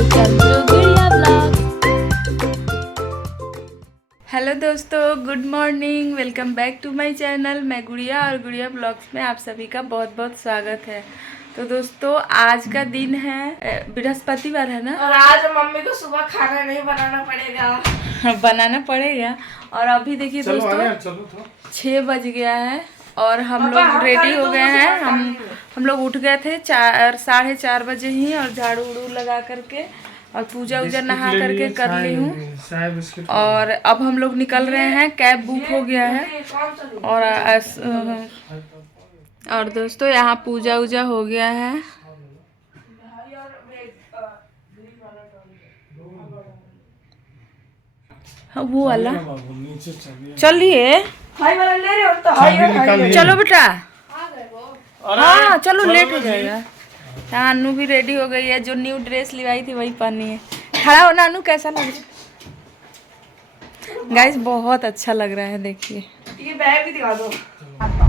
Welcome to Gudiya blog. Hello दोस्तों, good morning. Welcome back to my channel. मैं गुड़िया और गुड़िया ब्लॉग्स में आप सभी का बहुत बहुत स्वागत है। तो दोस्तों, आज का दिन है बृहस्पतिवार है ना, और आज मम्मी को सुबह खाना नहीं बनाना पड़ेगा। बनाना पड़ेगा। और अभी देखिए दोस्तों, 6 बज गया है और हम लोग रेडी हो गए हैं। हम लोग उठ गए थे 4:30 बजे ही, और झाड़ू उड़ू लगा करके और पूजा उजा नहा करके कर ली हूँ। और अब हम लोग निकल रहे हैं, कैब बुक हो गया है। और दोस्तों, यहाँ पूजा उजा हो गया है। वो वाला चलिए, चलो बेटा। हाँ चलो, लेट हो जाएगा। यहाँ अनु भी रेडी हो गई है, जो न्यू ड्रेस लिवाई थी वही पहनी है। खड़ा हो ना अनु, कैसा लग रहा है? गाइस बहुत अच्छा लग रहा है, देखिए। ये बैग भी दिखा दो।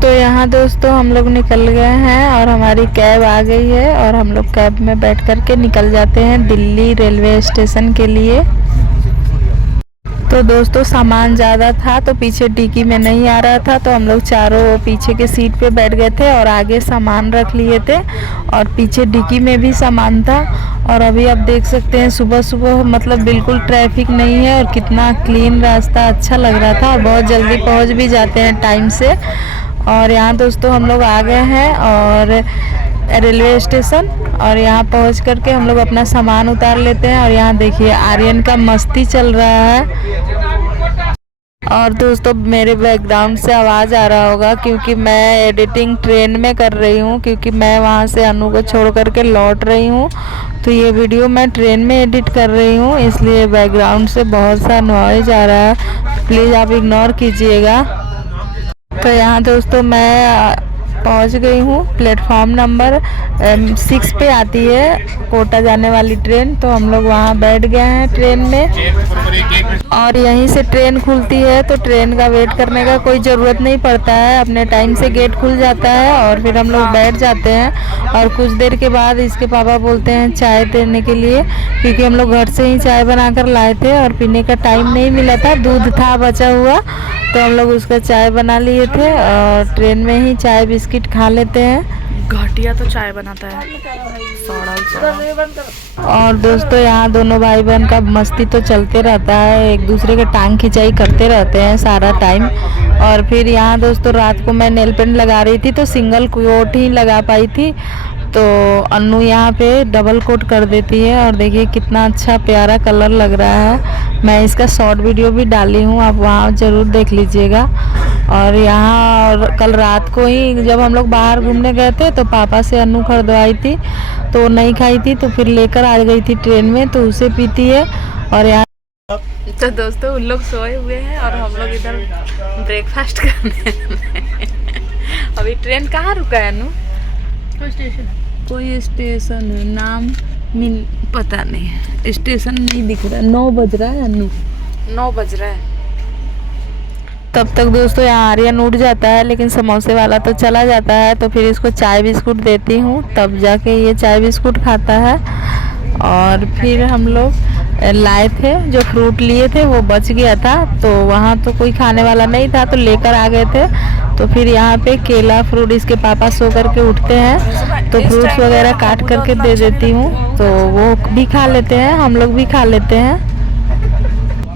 तो यहाँ दोस्तों हम लोग निकल गए हैं और हमारी कैब आ गई है, और हम लोग कैब में बैठ करके निकल जाते हैं दिल्ली रेलवे स्टेशन के लिए। तो दोस्तों, सामान ज़्यादा था तो पीछे डिक्की में नहीं आ रहा था, तो हम लोग चारों पीछे के सीट पे बैठ गए थे और आगे सामान रख लिए थे, और पीछे डिक्की में भी सामान था। और अभी आप देख सकते हैं सुबह सुबह मतलब बिल्कुल ट्रैफिक नहीं है, और कितना क्लीन रास्ता, अच्छा लग रहा था, और बहुत जल्दी पहुंच भी जाते हैं टाइम से। और यहाँ दोस्तों हम लोग आ गए हैं और रेलवे स्टेशन, और यहाँ पहुँच करके हम लोग अपना सामान उतार लेते हैं। और यहाँ देखिए आर्यन का मस्ती चल रहा है। और दोस्तों, मेरे बैकग्राउंड से आवाज़ आ रहा होगा क्योंकि मैं एडिटिंग ट्रेन में कर रही हूँ, क्योंकि मैं वहाँ से अनु को छोड़ करके लौट रही हूँ। तो ये वीडियो मैं ट्रेन में एडिट कर रही हूँ, इसलिए बैकग्राउंड से बहुत सा नॉइज आ रहा है, प्लीज़ आप इग्नोर कीजिएगा। तो यहाँ दोस्तों मैं पहुँच गई हूँ। प्लेटफॉर्म नंबर 6 पे आती है कोटा जाने वाली ट्रेन, तो हम लोग वहाँ बैठ गए हैं ट्रेन में। और यहीं से ट्रेन खुलती है, तो ट्रेन का वेट करने का कोई ज़रूरत नहीं पड़ता है, अपने टाइम से गेट खुल जाता है और फिर हम लोग बैठ जाते हैं। और कुछ देर के बाद इसके पापा बोलते हैं चाय देने के लिए, क्योंकि हम लोग घर से ही चाय बना कर लाए थे और पीने का टाइम नहीं मिला था, दूध था बचा हुआ, तो हम लोग उसका चाय बना लिए थे। और ट्रेन में ही चाय बिस्किट खा लेते हैं। घटिया तो चाय बनाता है, और दोस्तों यहाँ दोनों भाई बहन का मस्ती तो चलते रहता है, एक दूसरे के टांग खिंचाई करते रहते हैं सारा टाइम। और फिर यहाँ दोस्तों रात को मैं नेल पेंट लगा रही थी, तो सिंगल कोट ही लगा पाई थी, तो अनु यहाँ पे डबल कोट कर देती है। और देखिए कितना अच्छा प्यारा कलर लग रहा है। मैं इसका शॉर्ट वीडियो भी डाली हूँ, आप वहाँ ज़रूर देख लीजिएगा। और यहाँ कल रात को ही जब हम लोग बाहर घूमने गए थे, तो पापा से अनु खरीदवाई थी, तो नहीं खाई थी, तो फिर लेकर आ गई थी ट्रेन में, तो उसे पीती है। और यहाँ तो दोस्तों उन लोग सोए हुए हैं और हम लोग इधर ब्रेकफास्ट करने अभी ट्रेन कहाँ रुका है अनु? कोई स्टेशन है, नाम पता नहीं, स्टेशन नहीं दिख रहा। 9 बज रहा है अनु, 9 बज रहा है। तब तक दोस्तों यहाँ आर्यन उठ जाता है, लेकिन समोसे वाला तो चला जाता है, तो फिर इसको चाय बिस्कुट देती हूँ, तब जाके ये चाय बिस्कुट खाता है। और फिर हम लोग लाए थे, जो फ्रूट लिए थे वो बच गया था, तो वहाँ तो कोई खाने वाला नहीं था, तो लेकर आ गए थे। तो फिर यहाँ पे केला फ्रूट, इसके पापा सो करके उठते हैं तो फ्रूट्स वगैरह काट करके दे देती हूँ, तो वो भी खा लेते हैं, हम लोग भी खा लेते हैं।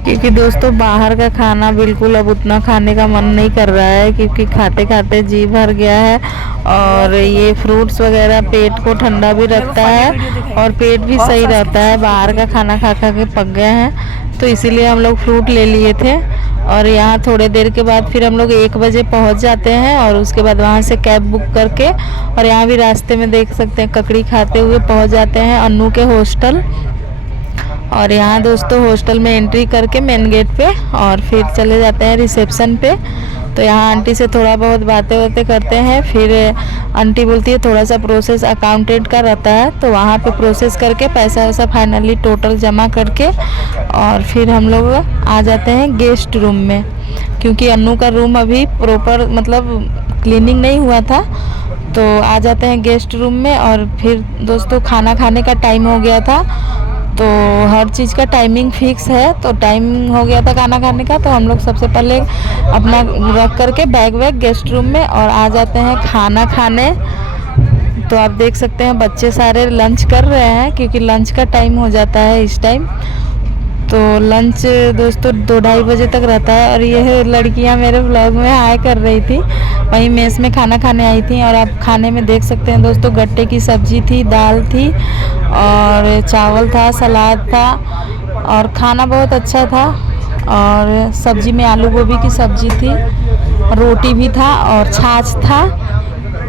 क्योंकि दोस्तों बाहर का खाना बिल्कुल अब उतना खाने का मन नहीं कर रहा है, क्योंकि खाते खाते जी भर गया है। और ये फ्रूट्स वगैरह पेट को ठंडा भी रखता है और पेट भी सही रहता है, बाहर का खाना खा खा के पक गए हैं, तो इसीलिए हम लोग फ्रूट ले लिए थे। और यहाँ थोड़े देर के बाद फिर हम लोग 1 बजे पहुँच जाते हैं, और उसके बाद वहाँ से कैब बुक करके, और यहाँ भी रास्ते में देख सकते हैं ककड़ी खाते हुए पहुँच जाते हैं अनु के हॉस्टल। और यहाँ दोस्तों हॉस्टल में एंट्री करके मेन गेट पे, और फिर चले जाते हैं रिसेप्शन पे। तो यहाँ आंटी से थोड़ा बहुत बातें करते हैं, फिर आंटी बोलती है थोड़ा सा प्रोसेस अकाउंटेंट का रहता है, तो वहाँ पे प्रोसेस करके पैसा वैसा फाइनली टोटल जमा करके, और फिर हम लोग आ जाते हैं गेस्ट रूम में, क्योंकि अनु का रूम अभी प्रॉपर मतलब क्लीनिंग नहीं हुआ था, तो आ जाते हैं गेस्ट रूम में। और फिर दोस्तों खाना खाने का टाइम हो गया था, तो हर चीज़ का टाइमिंग फिक्स है। तो टाइम हो गया था खाना खाने का, तो हम लोग सबसे पहले अपना रख करके बैग वैग गेस्ट रूम में और आ जाते हैं खाना खाने। तो आप देख सकते हैं बच्चे सारे लंच कर रहे हैं क्योंकि लंच का टाइम हो जाता है इस टाइम। तो लंच दोस्तों 2-2:30 बजे तक रहता है। और यह लड़कियां मेरे व्लॉग में हाय कर रही थी, वहीं मेस में खाना खाने आई थी। और आप खाने में देख सकते हैं दोस्तों, गट्टे की सब्जी थी, दाल थी और चावल था, सलाद था और खाना बहुत अच्छा था। और सब्जी में आलू गोभी की सब्जी थी, रोटी भी था और छाछ था।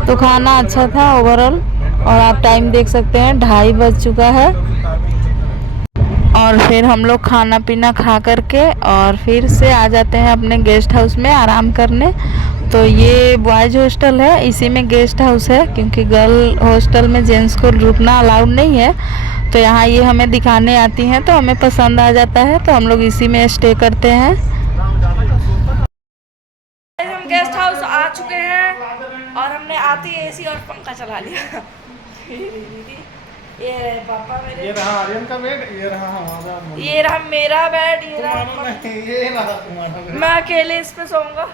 तो खाना अच्छा था ओवरऑल। और आप टाइम देख सकते हैं 2:30 बज चुका है। और फिर हम लोग खाना पीना खा करके और फिर से आ जाते हैं अपने गेस्ट हाउस में आराम करने। तो ये बॉयज़ हॉस्टल है, इसी में गेस्ट हाउस है क्योंकि गर्ल हॉस्टल में जेंट्स को रुकना अलाउड नहीं है। तो यहाँ ये हमें दिखाने आती हैं तो हमें पसंद आ जाता है, तो हम लोग इसी में स्टे करते हैं। हम गेस्ट हाउस आ चुके हैं और हमने आते ही एसी और पंखा चला लिया। ये रहे पापा मेरे, ये रहा आर्यन का बेड, ये रहा हमारा, ये रहा मेरा बेड, ये रहा ये रहा तुम्हारा बेड। मैं अकेले इस पे सोऊंगा।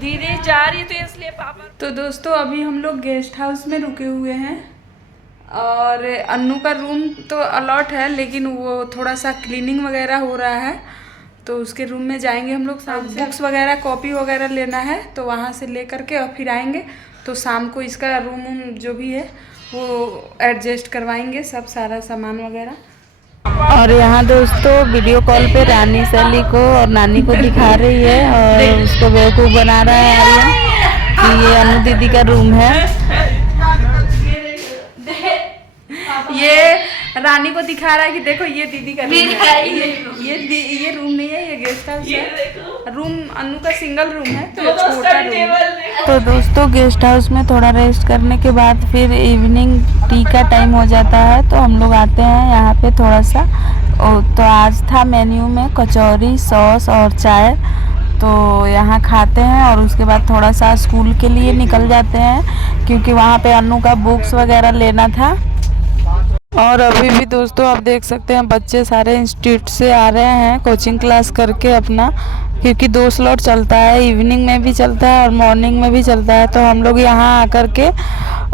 दीदी जा रही तो इसलिए पापा। तो दोस्तों अभी हम लोग गेस्ट हाउस में रुके हुए हैं और अन्नू का रूम तो अलॉट है, लेकिन वो थोड़ा सा क्लीनिंग वगैरह हो रहा है। तो उसके रूम में जाएंगे हम लोग। बुक्स वगैरह कॉपी वगैरह लेना है तो वहाँ से ले करके और फिर आएंगे। तो शाम को इसका रूम जो भी है वो एडजस्ट करवाएंगे, सब सारा सामान वगैरह। और यहाँ दोस्तों वीडियो कॉल पे रानी सैली को और नानी को दिखा रही है और उसको बेवकूफ़ बना रहा है आर्यन कि ये अनु दीदी का रूम है। ये रानी को दिखा रहा है कि देखो ये दीदी का रूम है। ये रूम नहीं है, ये गेस्ट हाउस है। रूम अनु का सिंगल रूम है, तो छोटा रूम। तो दोस्तों गेस्ट हाउस में थोड़ा रेस्ट करने के बाद फिर इवनिंग टी का टाइम हो जाता है। तो हम लोग आते हैं यहाँ पे थोड़ा सा। तो आज था मेन्यू में कचौरी, सॉस और चाय। तो यहाँ खाते हैं और उसके बाद थोड़ा सा स्कूल के लिए निकल जाते हैं क्योंकि वहाँ पे अनु का बुक्स वगैरह लेना था। और अभी भी दोस्तों आप देख सकते हैं बच्चे सारे इंस्टीट्यूट से आ रहे हैं कोचिंग क्लास करके अपना, क्योंकि 2 स्लॉट चलता है, इवनिंग में भी चलता है और मॉर्निंग में भी चलता है। तो हम लोग यहाँ आकर के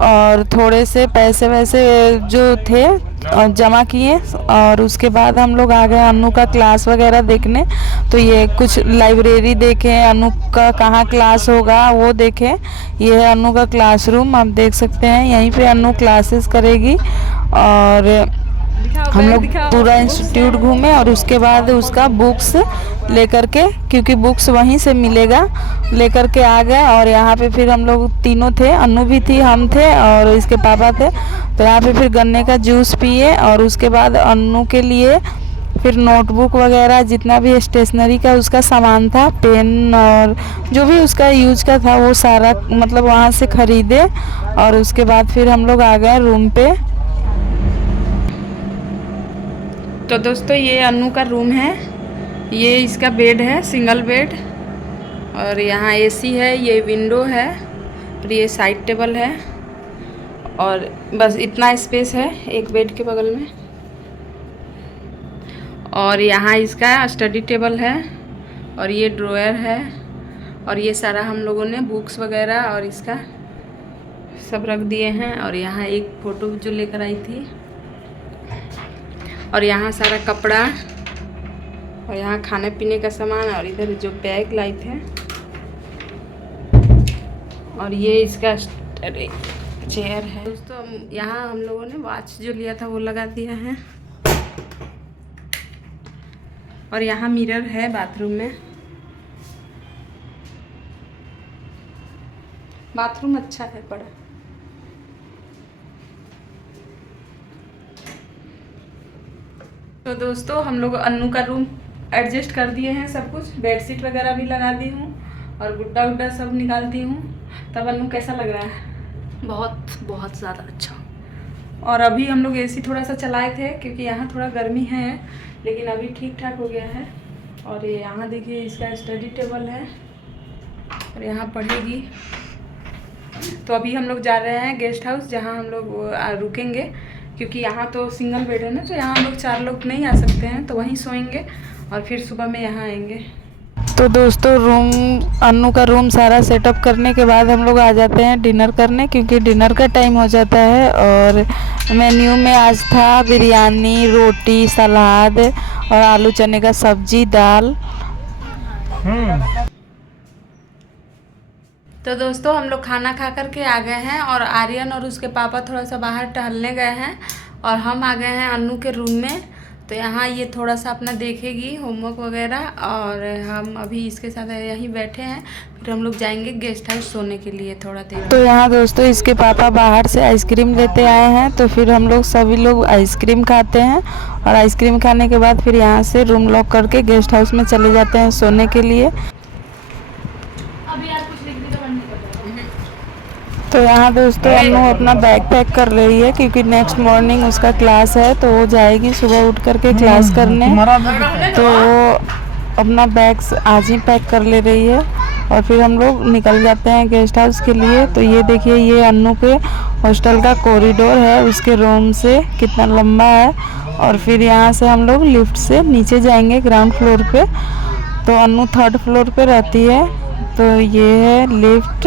और थोड़े से पैसे वैसे जो थे जमा किए और उसके बाद हम लोग आ गए अनु का क्लास वगैरह देखने। तो ये कुछ लाइब्रेरी देखें, अनु का कहाँ क्लास होगा वो देखें। ये है अनु का क्लासरूम, आप देख सकते हैं यहीं पे अनु क्लासेस करेगी। और हम लोग पूरा इंस्टीट्यूट घूमे और उसके बाद उसका बुक्स लेकर के, क्योंकि बुक्स वहीं से मिलेगा, लेकर के आ गए। और यहाँ पे फिर हम लोग तीनों थे, अनु भी थी, हम थे और इसके पापा थे। तो यहाँ पे फिर गन्ने का जूस पिए और उसके बाद अनु के लिए फिर नोटबुक वगैरह जितना भी स्टेशनरी का उसका सामान था, पेन और जो भी उसका यूज का था वो सारा मतलब वहाँ से ख़रीदे। और उसके बाद फिर हम लोग आ गए रूम पे। तो दोस्तों ये अनु का रूम है, ये इसका बेड है, सिंगल बेड। और यहाँ एसी है, ये विंडो है और ये साइड टेबल है और बस इतना स्पेस है एक बेड के बगल में। और यहाँ इसका स्टडी टेबल है और ये ड्रॉयर है और ये सारा हम लोगों ने बुक्स वगैरह और इसका सब रख दिए हैं। और यहाँ एक फ़ोटो जो लेकर आई थी और यहाँ सारा कपड़ा और यहाँ खाने पीने का सामान और इधर जो बैग लाई थे। और ये इसका चेयर है दोस्तों। यहाँ हम लोगों ने वॉच जो लिया था वो लगा दिया है। और यहाँ मिरर है बाथरूम में। बाथरूम अच्छा है, बड़ा। तो दोस्तों हम लोग अन्नू का रूम एडजस्ट कर दिए हैं, सब कुछ बेडशीट वगैरह भी लगा दी हूँ और गुड्डा उड्डा सब निकाल दी हूँ। तब अन्नू कैसा लग रहा है? बहुत बहुत ज़्यादा अच्छा। और अभी हम लोग एसी थोड़ा सा चलाए थे क्योंकि यहाँ थोड़ा गर्मी है, लेकिन अभी ठीक ठाक हो गया है। और ये यहाँ देखिए इसका स्टडी टेबल है और यहाँ पढ़ेगी। तो अभी हम लोग जा रहे हैं गेस्ट हाउस, जहाँ हम लोग रुकेंगे क्योंकि यहाँ तो सिंगल बेड है ना, तो यहाँ हम लोग 4 लोग नहीं आ सकते हैं, तो वहीं सोएंगे और फिर सुबह में यहाँ आएंगे। तो दोस्तों अन्नू का रूम सारा सेटअप करने के बाद हम लोग आ जाते हैं डिनर करने, क्योंकि डिनर का टाइम हो जाता है। और मेन्यू में आज था बिरयानी, रोटी, सलाद और आलू चने का सब्जी, दाल। तो दोस्तों हम लोग खाना खा करके आ गए हैं और आर्यन और उसके पापा थोड़ा सा बाहर टहलने गए हैं और हम आ गए हैं अन्नू के रूम में। तो यहाँ ये थोड़ा सा अपना देखेगी होमवर्क वगैरह, और हम अभी इसके साथ यहीं बैठे हैं। फिर हम लोग जाएंगे गेस्ट हाउस सोने के लिए थोड़ा देर। तो यहाँ दोस्तों इसके पापा बाहर से आइसक्रीम लेते आए हैं, तो फिर हम लोग सभी लोग आइसक्रीम खाते हैं और आइसक्रीम खाने के बाद फिर यहाँ से रूम लॉक करके गेस्ट हाउस में चले जाते हैं सोने के लिए। तो यहाँ दोस्तों अन्नू अपना बैग पैक कर रही है, क्योंकि नेक्स्ट मॉर्निंग उसका क्लास है, तो वो जाएगी सुबह उठ करके क्लास करने। तो वो अपना बैग आज ही पैक कर ले रही है और फिर हम लोग निकल जाते हैं गेस्ट हाउस के लिए। तो ये देखिए, ये अन्नू के हॉस्टल का कॉरिडोर है, उसके रूम से कितना लंबा है। और फिर यहाँ से हम लोग लिफ्ट से नीचे जाएंगे ग्राउंड फ्लोर पे। तो अन्नू 3rd फ्लोर पे रहती है। तो ये है लिफ्ट।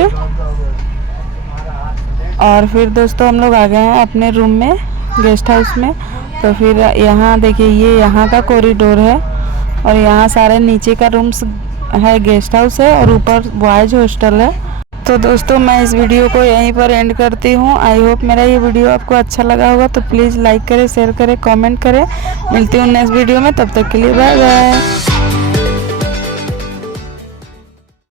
और फिर दोस्तों हम लोग आ गए हैं अपने रूम में गेस्ट हाउस में। तो फिर यहाँ देखिए, ये यहाँ का कॉरिडोर है और यहाँ सारे नीचे का रूम्स है, गेस्ट हाउस है, और ऊपर बॉयज़ हॉस्टल है। तो दोस्तों मैं इस वीडियो को यहीं पर एंड करती हूँ। आई होप मेरा ये वीडियो आपको अच्छा लगा होगा, तो प्लीज़ लाइक करें, शेयर करें, कमेंट करें। मिलती हूँ नेक्स्ट वीडियो में, तब तक के लिए बाय बाय।